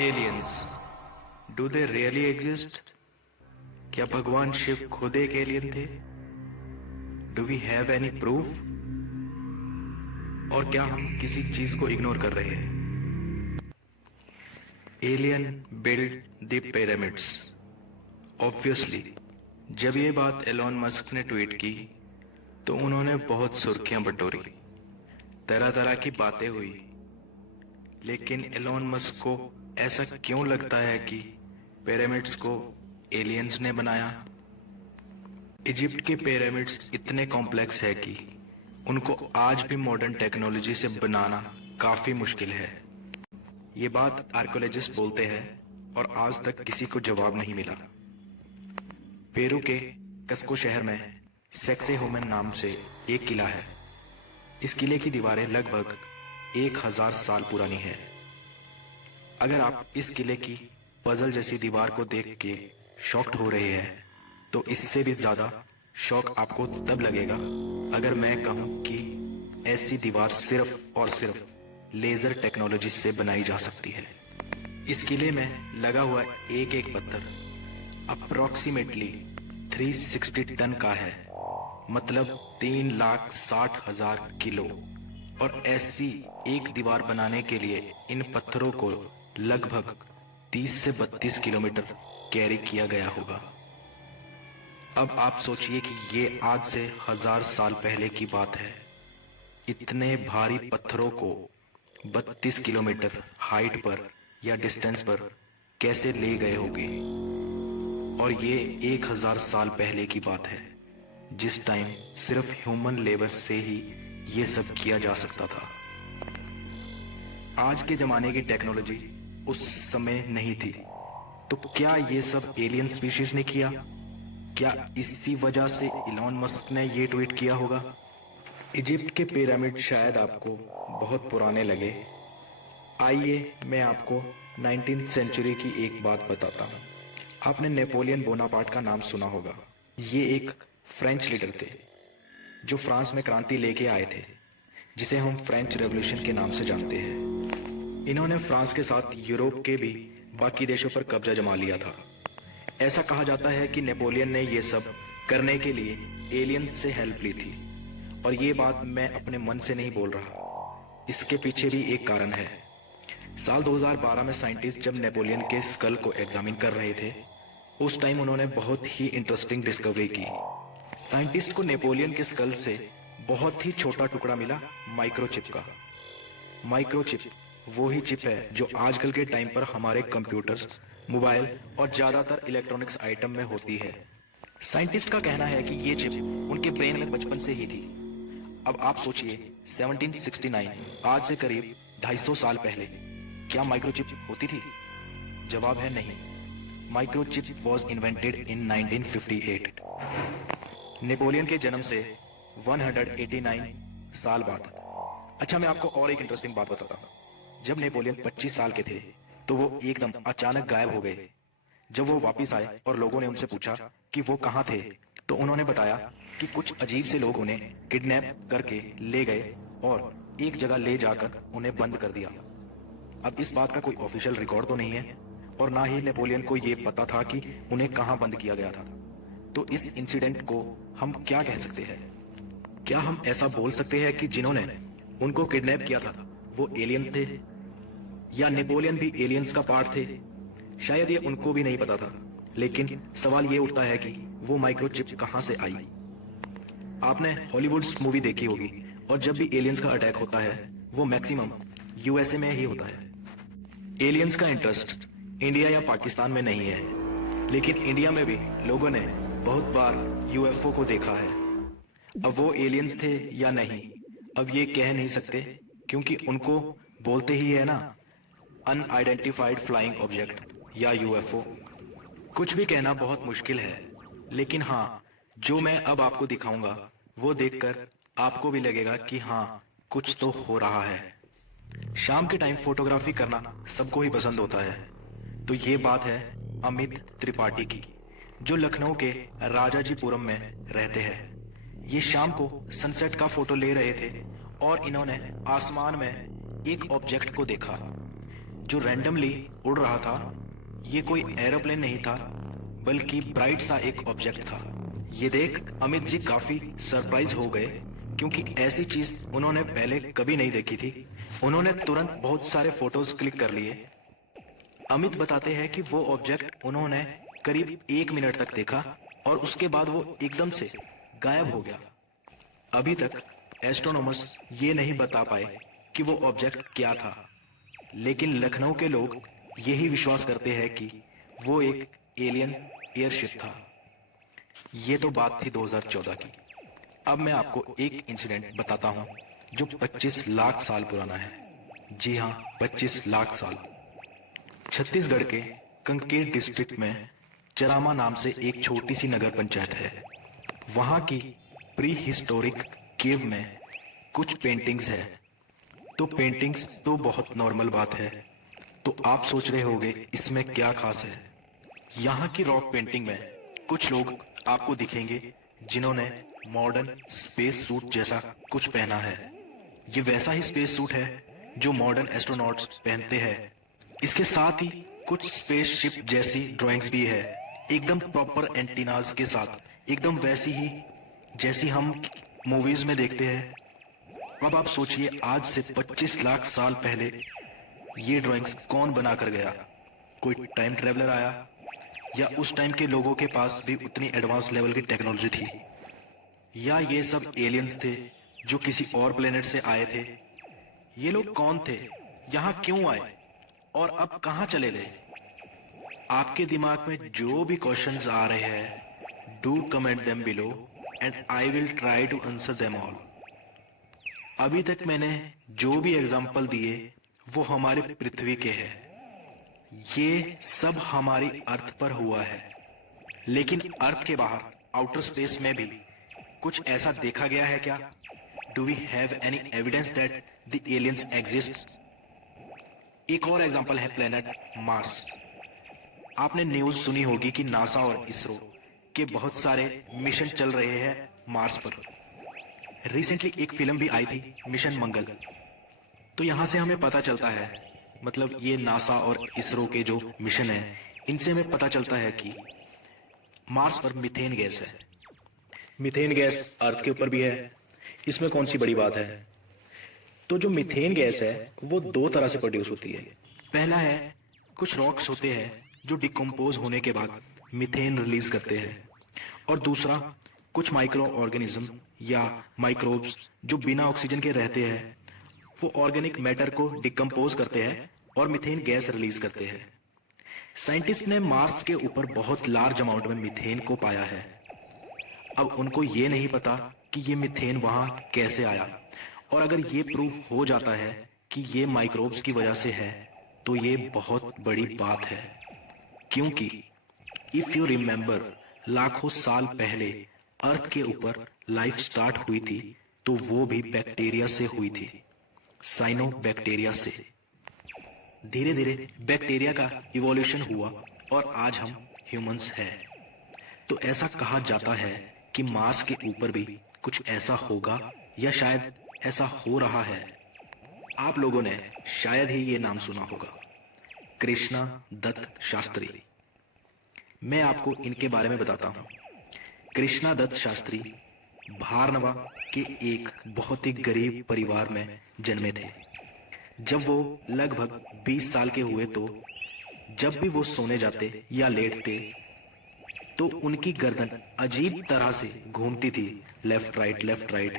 Aliens, do they really exist? क्या भगवान शिव खुद एक एलियन थे? Do we have any proof? और क्या हम किसी चीज को इग्नोर कर रहे हैं? Alien build the pyramids. Obviously जब ये बात एलोन मस्क ने ट्वीट की तो उन्होंने बहुत सुर्खियां बटोरी, तरह तरह की बातें हुई। लेकिन एलोन मस्क को ऐसा क्यों लगता है कि पिरामिड्स को एलियंस ने बनाया? इजिप्ट के पिरामिड्स इतने कॉम्प्लेक्स है कि उनको आज भी मॉडर्न टेक्नोलॉजी से बनाना काफी मुश्किल है। ये बात आर्कियोलॉजिस्ट बोलते हैं और आज तक किसी को जवाब नहीं मिला। पेरू के कस्को शहर में सेक्से-हुमन नाम से एक किला है। इस किले की दीवारें लगभग 1000 साल पुरानी है। अगर आप इस किले की पजल जैसी दीवार को देख के शॉक्ड हो रहे हैं तो इससे भी ज्यादा शॉक आपको तब लगेगा अगर मैं कहूं कि ऐसी दीवार सिर्फ और सिर्फ लेजर टेक्नोलॉजी से बनाई जा सकती है। इस किले में लगा हुआ एक एक पत्थर अप्रोक्सीमेटली 360 टन का है, मतलब 3,60,000 किलो। और ऐसी एक दीवार बनाने के लिए इन पत्थरों को लगभग 30 से 32 किलोमीटर कैरी किया गया होगा। अब आप सोचिए कि ये आज से 1000 साल पहले की बात है। इतने भारी पत्थरों को 32 किलोमीटर हाइट पर या डिस्टेंस पर कैसे ले गए होंगे? और ये 1000 साल पहले की बात है, जिस टाइम सिर्फ ह्यूमन लेबर से ही ये सब किया जा सकता था। आज के जमाने की टेक्नोलॉजी उस समय नहीं थी, तो क्या ये सब एलियन स्पीशीज ने किया? क्या इसी वजह से इलॉन मस्क ने ये ट्वीट किया होगा? इजिप्ट के पिरामिड शायद आपको बहुत पुराने लगे। आइए मैं आपको 19वीं सेंचुरी की एक बात बताता हूँ। आपने नेपोलियन बोनापार्ट का नाम सुना होगा। ये एक फ्रेंच लीडर थे जो फ्रांस में क्रांति लेके आए थे, जिसे हम फ्रेंच रेवोल्यूशन के नाम से जानते हैं। इन्होंने फ्रांस के साथ यूरोप के भी बाकी देशों पर कब्जा जमा लिया था। ऐसा कहा जाता है कि नेपोलियन ने ये सब करने के लिए एलियन से हेल्प ली थी। और ये बात मैं अपने मन से नहीं बोल रहा, इसके पीछे भी एक कारण है। साल 2012 में साइंटिस्ट जब नेपोलियन के स्कल को एग्जामिन कर रहे थे, उस टाइम उन्होंने बहुत ही इंटरेस्टिंग डिस्कवरी की। साइंटिस्ट को नेपोलियन के स्कल से बहुत ही छोटा टुकड़ा मिला माइक्रोचिप का। माइक्रोचिप वो ही चिप है जो आजकल के टाइम पर हमारे कंप्यूटर्स, मोबाइल और ज्यादातर इलेक्ट्रॉनिक्स आइटम में होती है। साइंटिस्ट का कहना है कि ये चिप उनके ब्रेन में बचपन से ही थी। अब आप सोचिए 1769, आज से करीब 250 साल पहले क्या माइक्रोचिप होती थी? जवाब है नहीं। Microchip was invented in 1958, Napoleon के जन्म से 189 साल बाद। अच्छा, मैं आपको और एक इंटरेस्टिंग बात बताता हूँ। जब नेपोलियन 25 साल के थे तो वो एकदम अचानक गायब हो गए। जब वो वापस आए और लोगों ने उनसे पूछा कि वो कहाँ थे, तो उन्होंने बताया कि कुछ अजीब से लोग उन्हें किडनैप करके ले गए और एक जगह ले जाकर उन्हें बंद कर दिया। अब इस बात का कोई ऑफिशियल रिकॉर्ड तो नहीं है और ना ही नेपोलियन को ये पता था कि उन्हें कहाँ बंद किया गया था। तो इस इंसिडेंट को हम क्या कह सकते हैं? क्या हम ऐसा बोल सकते हैं कि जिन्होंने उनको किडनैप किया था वो एलियंस थे, या नेपोलियन भी एलियंस का पार्ट थे? शायद ये उनको भी नहीं पता था, लेकिन सवाल ये उठता है कि वो माइक्रोचिप कहां से आई? आपने हॉलीवुड मूवी देखी होगी, और जब भी एलियंस का अटैक होता है वो मैक्सिमम यूएसए में ही होता है। एलियंस का इंटरेस्ट इंडिया या पाकिस्तान में नहीं है, लेकिन इंडिया में भी लोगों ने बहुत बार यूएफओ को देखा है। अब वो एलियंस थे या नहीं, अब ये कह नहीं सकते, क्योंकि उनको बोलते ही है ना, अनआइडेंटिफाइड फ्लाइंग ऑब्जेक्ट या यूएफओ। कुछ भी कहना बहुत मुश्किल है, लेकिन हाँ, जो मैं अब आपको दिखाऊंगा वो देखकर आपको भी लगेगा कि हाँ, कुछ तो हो रहा है। शाम के टाइम फोटोग्राफी करना सबको ही पसंद होता है, तो ये बात है अमित त्रिपाठी की, जो लखनऊ के राजाजीपुरम में रहते हैं। ये शाम को सनसेट का फोटो ले रहे थे और इन्होंने आसमान में एक ऑब्जेक्ट को देखा जो रैंडमली उड़ रहा था। ये कोई एरोप्लेन नहीं था, बल्कि ब्राइट सा एक ऑब्जेक्ट था। ये देख अमित जी काफी सरप्राइज हो गए, क्योंकि ऐसी चीज उन्होंने पहले कभी नहीं देखी थी। उन्होंने तुरंत बहुत सारे फोटोज क्लिक कर लिए। अमित बताते हैं कि वो ऑब्जेक्ट उन्होंने करीब 1 मिनट तक देखा और उसके बाद वो एकदम से गायब हो गया। अभी तक एस्ट्रोनॉमर्स ये नहीं बता पाए कि वो ऑब्जेक्ट क्या था, लेकिन लखनऊ के लोग यही विश्वास करते हैं कि वो एक एलियन एयरशिप था। ये तो बात थी 2014 की। अब मैं आपको एक इंसिडेंट बताता हूं जो 25 लाख साल पुराना है। जी हां, 25 लाख साल। छत्तीसगढ़ के कंकेर डिस्ट्रिक्ट में चरामा नाम से एक छोटी सी नगर पंचायत है। वहां की प्री हिस्टोरिक केव में कुछ पेंटिंग्स है। तो पेंटिंग्स तो बहुत नॉर्मल बात है। तो आप सोच रहे होंगे इसमें क्या खास है। यहाँ की रॉक पेंटिंग में कुछ लोग आपको दिखेंगे जिन्होंने मॉडर्न स्पेस सूट जैसा कुछ पहना है। ये वैसा ही स्पेस सूट है जो मॉडर्न एस्ट्रोनॉट्स पहनते हैं। इसके साथ ही कुछ स्पेसशिप जैसी ड्राइंग्स भी है, एकदम प्रॉपर एंटीनाज के साथ, एकदम वैसी ही जैसी हम मूवीज में देखते हैं। अब आप सोचिए, आज से 25 लाख साल पहले ये ड्राइंग्स कौन बना कर गया? कोई टाइम ट्रेवलर आया, या उस टाइम के लोगों के पास भी उतनी एडवांस लेवल की टेक्नोलॉजी थी, या ये सब एलियंस थे जो किसी और प्लेनेट से आए थे? ये लोग कौन थे, यहाँ क्यों आए और अब कहाँ चले गए? आपके दिमाग में जो भी क्वेश्चंस आ रहे हैं, do comment them below and I will try to answer them all. अभी तक मैंने जो भी एग्जाम्पल दिए वो हमारी पृथ्वी के हैं। ये सब हमारी अर्थ पर हुआ है, लेकिन अर्थ के बाहर आउटर स्पेस में भी कुछ ऐसा देखा गया है क्या? Do we have any evidence that the aliens exist? एक और एग्जाम्पल है प्लेनेट मार्स। आपने न्यूज सुनी होगी कि नासा और इसरो के बहुत सारे मिशन चल रहे हैं मार्स पर। रिसेंटली एक फिल्म भी आई थी, मिशन मंगल। तो यहां से हमें पता चलता है, मतलब ये नासा और इसरो के जो मिशन है, इनसे हमें पता चलता है कि मार्स पर मीथेन गैस है। मीथेन गैस अर्थ के ऊपर भी है, इसमें कौन सी बड़ी बात है? तो जो मीथेन गैस है वो 2 तरह से प्रोड्यूस होती है। पहला है, कुछ रॉक्स होते हैं जो डिकम्पोज होने के बाद मीथेन रिलीज करते हैं, और दूसरा कुछ माइक्रो ऑर्गेनिज्म या माइक्रोब्स जो बिना ऑक्सीजन के रहते हैं, वो ऑर्गेनिक मैटर को डिकम्पोज करते हैं और मीथेन गैस रिलीज करते हैं। साइंटिस्ट ने मार्स के ऊपर बहुत लार्ज अमाउंट में मीथेन को पाया है। अब उनको ये नहीं पता कि ये मीथेन वहां कैसे आया, और अगर ये प्रूव हो जाता है कि ये माइक्रोब्स की वजह से है, तो ये बहुत बड़ी बात है। क्योंकि इफ यू रिमेंबर, लाखों साल पहले अर्थ के ऊपर लाइफ स्टार्ट हुई थी, तो वो भी बैक्टीरिया से हुई थी, साइनो बैक्टीरिया से। धीरे धीरे बैक्टीरिया का इवोल्यूशन हुआ और आज हम ह्यूमंस हैं। तो ऐसा कहा जाता है कि मार्स के ऊपर भी कुछ ऐसा होगा, या शायद ऐसा हो रहा है। आप लोगों ने शायद ही ये नाम सुना होगा, कृष्णा दत्त शास्त्री। मैं आपको इनके बारे में बताता हूँ। कृष्णा दत्त शास्त्री भारनवा के एक बहुत ही गरीब परिवार में जन्मे थे। जब वो लगभग 20 साल के हुए, तो जब भी वो सोने जाते या लेटते, तो उनकी गर्दन अजीब तरह से घूमती थी, लेफ्ट राइट,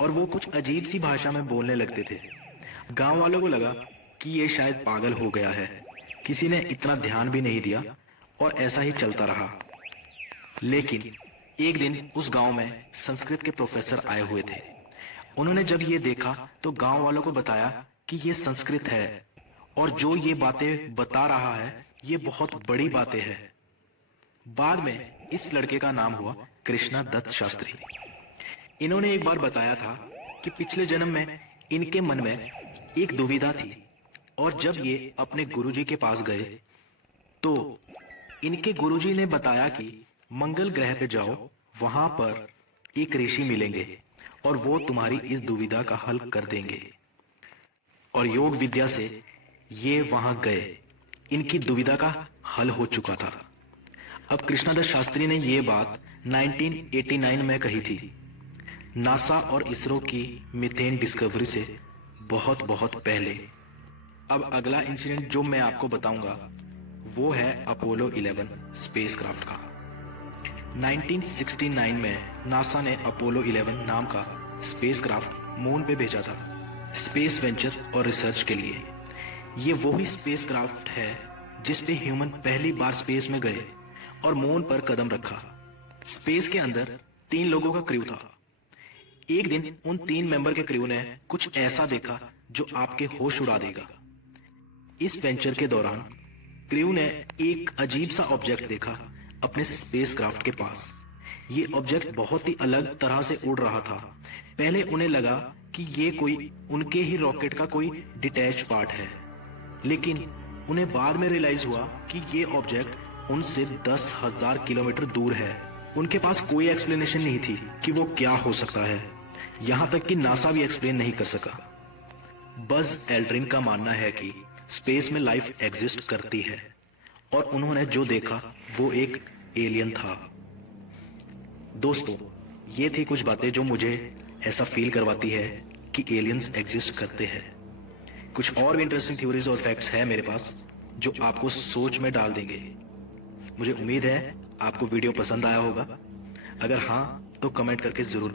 और वो कुछ अजीब सी भाषा में बोलने लगते थे। गांव वालों को लगा कि ये शायद पागल हो गया है। किसी ने इतना ध्यान भी नहीं दिया और ऐसा ही चलता रहा। लेकिन एक दिन उस गांव में संस्कृत के प्रोफेसर आए हुए थे। उन्होंने जब ये देखा तो गांव वालों को बताया कि ये संस्कृत है, और जो ये बातें बता रहा है ये बहुत बड़ी बातें हैं। बाद में इस लड़के का नाम हुआ कृष्णा दत्त शास्त्री। इन्होंने एक बार बताया था कि पिछले जन्म में इनके मन में एक दुविधा थी, और जब ये अपने गुरुजी के पास गए तो इनके गुरुजी ने बताया कि मंगल ग्रह पे जाओ, वहां पर एक ऋषि मिलेंगे और वो तुम्हारी इस दुविधा का हल कर देंगे, और योग विद्या से ये वहां गए। इनकी दुविधा का हल हो चुका था। अब कृष्णदत्त शास्त्री ने ये बात 1989 में कही थी, नासा और इसरो की मीथेन डिस्कवरी से बहुत बहुत पहले। अब अगला इंसिडेंट जो मैं आपको बताऊंगा वो है अपोलो 11 स्पेसक्राफ्ट का। 1969 में नासा ने अपोलो 11 नाम का स्पेसक्राफ्ट मून पे भेजा था, स्पेस वेंचर और रिसर्च के लिए। ये वही स्पेसक्राफ्ट है जिस पे ह्यूमन पहली बार स्पेस में गए और मून पर कदम रखा। स्पेस के अंदर 3 लोगों का क्रू था। एक दिन उन 3 मेंबर के क्रू ने कुछ ऐसा देखा जो आपके होश उड़ा देगा। इस वेंचर के दौरान क्रू ने एक अजीब सा ऑब्जेक्ट देखा अपने स्पेसक्राफ्ट के पास। ये ऑब्जेक्ट बहुत ही अलग तरह से उड़ रहा था। पहले उन्हें लगा कि ये कोई उनके ही रॉकेट का कोई डिटैच पार्ट है, लेकिन उन्हें बाद में रियलाइज हुआ कि ये ऑब्जेक्ट उनसे 10,000 किलोमीटर दूर है। उनके पास कोई एक्सप्लेनेशन नहीं थी कि वो क्या हो सकता है। यहां तक कि नासा भी एक्सप्लेन नहीं कर सका। बज एल्ड्रिन का मानना है कि स्पेस में लाइफ एग्जिस्ट करती है और उन्होंने जो देखा वो एक एलियन था। दोस्तों, ये थी कुछ बातें जो मुझे ऐसा फील करवाती है कि एलियंस एग्जिस्ट करते हैं। कुछ और भी इंटरेस्टिंग थ्योरीज और फैक्ट्स हैं मेरे पास जो आपको सोच में डाल देंगे। मुझे उम्मीद है आपको वीडियो पसंद आया होगा। अगर हाँ तो कमेंट करके जरूर